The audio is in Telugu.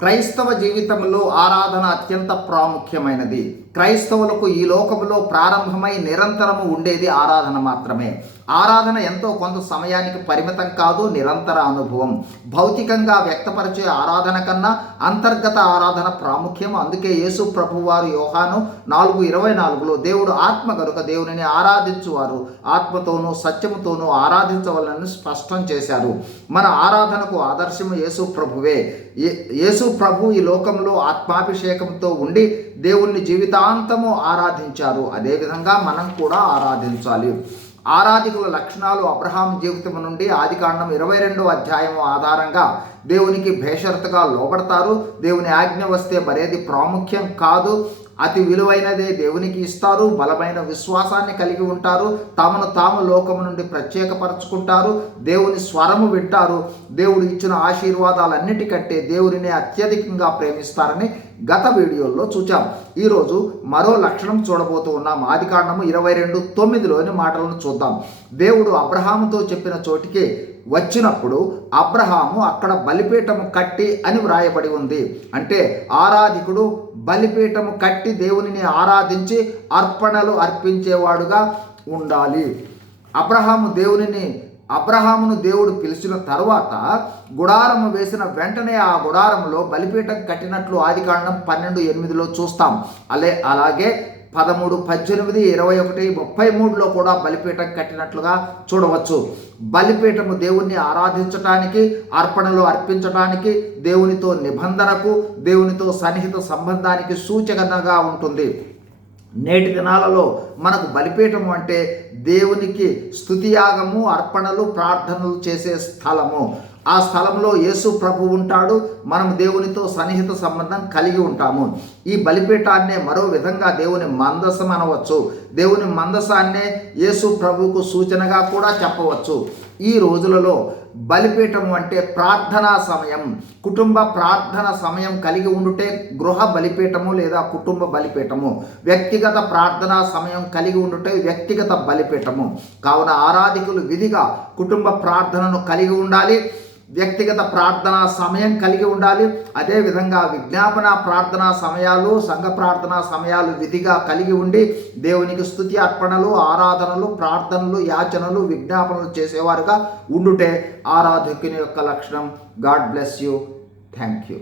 క్రైస్తవ జీవితంలో ఆరాధన అత్యంత ప్రాముఖ్యమైనది. క్రైస్తవులకు ఈ లోకములో ప్రారంభమై నిరంతరము ఉండేది ఆరాధన మాత్రమే. ఆరాధన ఎంతో కొంత సమయానికి పరిమితం కాదు నిరంతర అనుభవం. భౌతికంగా వ్యక్తపరిచే ఆరాధన కన్నా అంతర్గత ఆరాధన ప్రాముఖ్యం. అందుకే యేసు ప్రభువారు యోహాను నాలుగు ఇరవై నాలుగులో దేవుడు ఆత్మ కనుక దేవునిని ఆరాధించువారు ఆత్మతోనూ సత్యముతోనూ ఆరాధించవలనని స్పష్టం చేశారు. మన ఆరాధనకు ఆదర్శము యేసు ప్రభువే. యేసు యేసు ప్రభు ఈ లోకంలో ఆత్మాభిషేకంతో ఉండి దేవుణ్ణి జీవితాంతము ఆరాధించారు. అదేవిధంగా మనం కూడా ఆరాధించాలి. ఆరాధికుల లక్షణాలు అబ్రహాం జీవితం నుండి ఆదికాండం ఇరవై రెండో అధ్యాయం ఆధారంగా దేవునికి భేషరతుగా లోబడతారు. దేవుని ఆజ్ఞ వస్తే మరేది ప్రాముఖ్యం కాదు. అతి విలువైనదే దేవునికి ఇస్తారు. బలమైన విశ్వాసాన్ని కలిగి ఉంటారు. తమను తాము లోకము నుండి ప్రత్యేకపరచుకుంటారు. దేవుని స్వరము వింటారు. దేవుడు ఇచ్చిన ఆశీర్వాదాలన్నిటికంటే దేవుడిని అత్యధికంగా ప్రేమిస్తారని గత వీడియోల్లో చూచాం. ఈరోజు మరో లక్షణం చూడబోతూ ఉన్నాం. ఆదికాండము ఇరవై రెండు తొమ్మిదిలోని మాటలను చూద్దాం. దేవుడు అబ్రహాముతో చెప్పిన చోటికి వచ్చినప్పుడు అబ్రహాము అక్కడ బలిపీఠము కట్టి అని వ్రాయబడి ఉంది. అంటే ఆరాధికుడు బలిపీఠము కట్టి దేవునిని ఆరాధించి అర్పణలు అర్పించేవాడుగా ఉండాలి. అబ్రహాము దేవునిని అబ్రహామును దేవుడు పిలిచిన తర్వాత గుడారము వేసిన వెంటనే ఆ గుడారంలో బలిపీఠం కట్టినట్లు ఆదికాండం పన్నెండు ఎనిమిదిలో చూస్తాం. అలే అలాగే పదమూడు పద్దెనిమిది ఇరవై ఒకటి ముప్పై మూడులో కూడా బలిపీఠం కట్టినట్లుగా చూడవచ్చు. బలిపీఠము దేవుణ్ణి ఆరాధించటానికి అర్పణలు అర్పించటానికి దేవునితో నిబంధనకు దేవునితో సన్నిహిత సంబంధానికి సూచనగా ఉంటుంది. నేటి దినాలలో మనకు బలిపీఠము అంటే దేవునికి స్తుతియాగము అర్పణలు ప్రార్థనలు చేసే స్థలము. ఆ స్థలంలో యేసు ప్రభు ఉంటాడు. మనం దేవునితో సన్నిహిత సంబంధం కలిగి ఉంటాము. ఈ బలిపీఠాన్నే మరో విధంగా దేవుని మందసం అనవచ్చు. దేవుని మందసాన్నే యేసు ప్రభువుకు సూచనగా కూడా చెప్పవచ్చు. ఈ రోజులలో బలిపీఠం అంటే ప్రార్థనా సమయం. కుటుంబ ప్రార్థన సమయం కలిగి ఉండుటే గృహ బలిపీఠము లేదా కుటుంబ బలిపీఠము. వ్యక్తిగత ప్రార్థనా సమయం కలిగి ఉండుటే వ్యక్తిగత బలిపీఠము. కావున ఆరాధికులు విధిగా కుటుంబ ప్రార్థనను కలిగి ఉండాలి. వ్యక్తిగత ప్రార్థనా సమయం కలిగి ఉండాలి. అదేవిధంగా విజ్ఞాపన ప్రార్థనా సమయాలు సంఘ ప్రార్థనా సమయాలు విధిగా కలిగి ఉండి దేవునికి స్థుతి అర్పణలు ఆరాధనలు ప్రార్థనలు యాచనలు విజ్ఞాపనలు చేసేవారుగా ఉండుటే ఆరాధకుని యొక్క లక్షణం. God bless you. Thank you